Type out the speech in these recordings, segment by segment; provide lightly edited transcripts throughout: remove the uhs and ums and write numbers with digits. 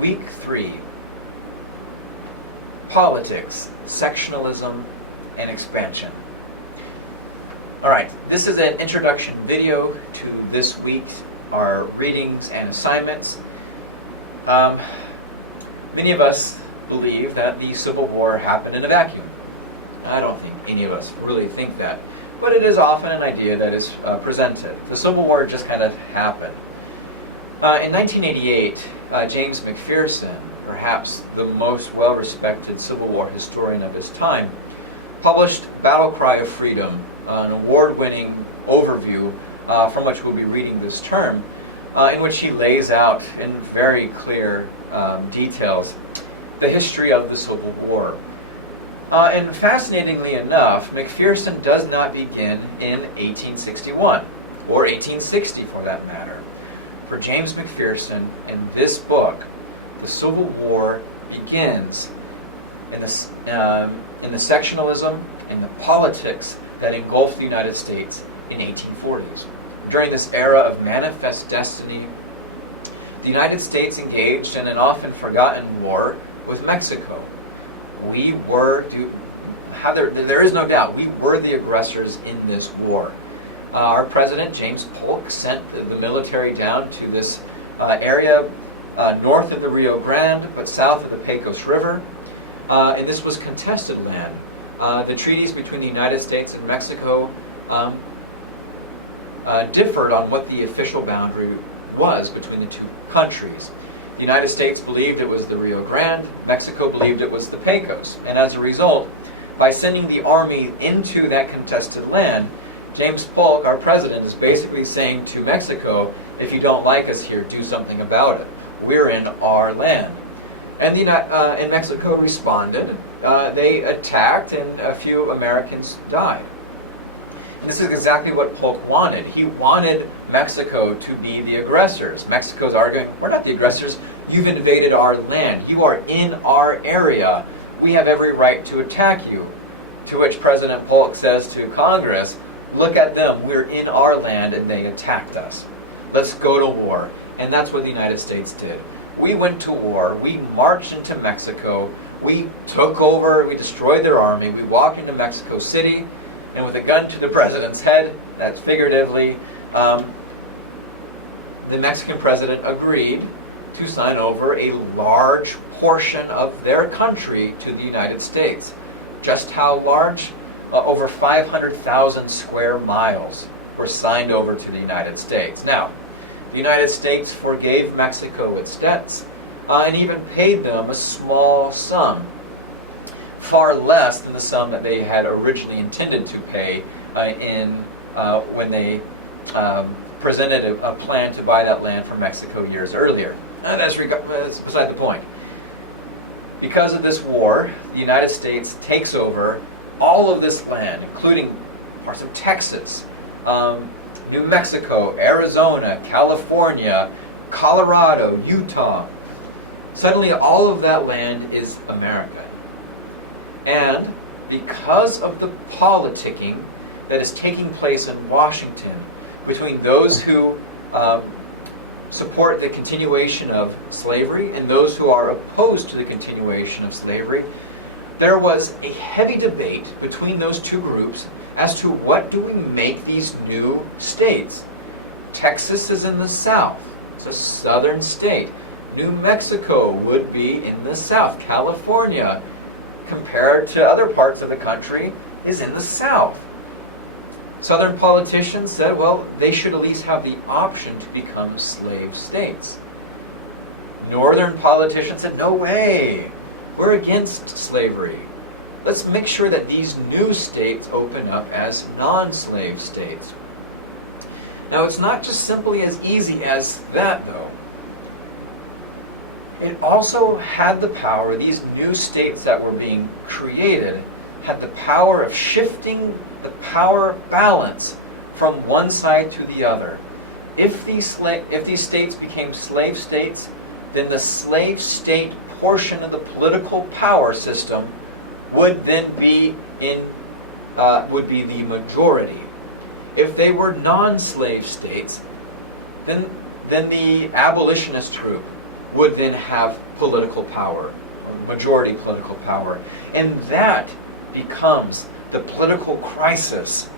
Week 3, Politics, Sectionalism, and Expansion. Alright, this is an introduction video to this week, our readings and assignments. Many of us believe that the Civil War happened in a vacuum. I don't think any of us really think that, but it is often an idea that is presented. The Civil War just kind of happened. In 1988, James McPherson, perhaps the most well-respected Civil War historian of his time, published Battle Cry of Freedom, an award-winning overview from which we'll be reading this term, in which he lays out in very clear details the history of the Civil War. And fascinatingly enough, McPherson does not begin in 1861, or 1860 for that matter. For James McPherson, in this book, the Civil War begins in the sectionalism and the politics that engulfed the United States in 1840s. During this era of manifest destiny, the United States engaged in an often forgotten war with Mexico. There is no doubt, we were the aggressors in this war. Our president, James Polk, sent the military down to this area north of the Rio Grande, but south of the Pecos River. And this was contested land. The treaties between the United States and Mexico differed on what the official boundary was between the two countries. The United States believed it was the Rio Grande, Mexico believed it was the Pecos. And as a result, by sending the army into that contested land, James Polk, our president, is basically saying to Mexico, if you don't like us here, do something about it. We're in our land. And Mexico responded. They attacked, and a few Americans died. And this is exactly what Polk wanted. He wanted Mexico to be the aggressors. Mexico's arguing, we're not the aggressors. You've invaded our land. You are in our area. We have every right to attack you. To which President Polk says to Congress, look at them. We're in our land, and they attacked us. Let's go to war. And that's what the United States did. We went to war. We marched into Mexico. We took over. We destroyed their army. We walked into Mexico City. And with a gun to the president's head, that's figuratively, the Mexican president agreed to sign over a large portion of their country to the United States. Just how large? Over 500,000 square miles were signed over to the United States. Now, the United States forgave Mexico its debts and even paid them a small sum, far less than the sum that they had originally intended to pay when they presented a plan to buy that land from Mexico years earlier. That's beside the point. Because of this war, the United States takes over all of this land, including parts of Texas, New Mexico, Arizona, California, Colorado, Utah. Suddenly all of that land is America. And because of the politicking that is taking place in Washington between those who support the continuation of slavery and those who are opposed to the continuation of slavery, there was a heavy debate between those two groups as to what do we make these new states. Texas is in the south. It's a southern state. New Mexico would be in the south. California, compared to other parts of the country, is in the south. Southern politicians said, well, they should at least have the option to become slave states. Northern politicians said, no way, we're against slavery. Let's make sure that these new states open up as non-slave states. Now, it's not just simply as easy as that, though. It also had the power, these new states that were being created, had the power of shifting the power balance from one side to the other. If these states became slave states, then the slave state portion of the political power system would then be the majority. If they were non-slave states, then the abolitionist group, would then have political power, majority political power. And that becomes the political crisis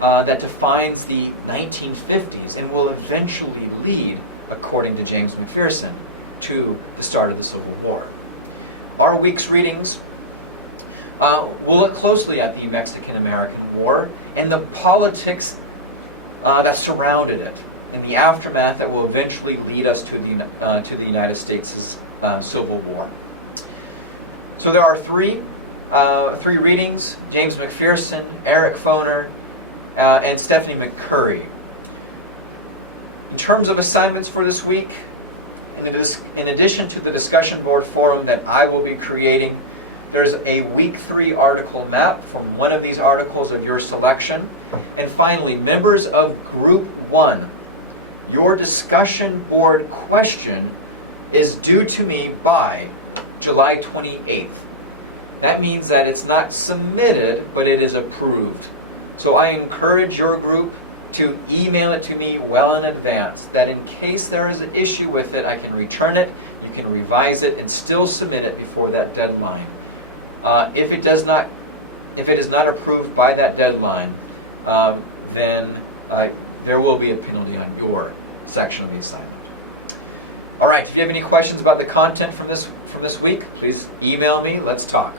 that defines the 1950s and will eventually lead, according to James McPherson, to the start of the Civil War. Our week's readings will look closely at the Mexican-American War and the politics that surrounded it, and the aftermath that will eventually lead us to the United States' Civil War. So there are three readings: James McPherson, Eric Foner, and Stephanie McCurry. In terms of assignments for this week, in addition to the discussion board forum that I will be creating, there's a week 3 article map from one of these articles of your selection. And finally, members of group 1, your discussion board question is due to me by July 28th. That means that it's not submitted, but it is approved. So I encourage your group to email it to me well in advance, that in case there is an issue with it, I can return it, you can revise it, and still submit it before that deadline. If it is not approved by that deadline, then there will be a penalty on your section of the assignment. All right, if you have any questions about the content from this week, please email me. Let's talk.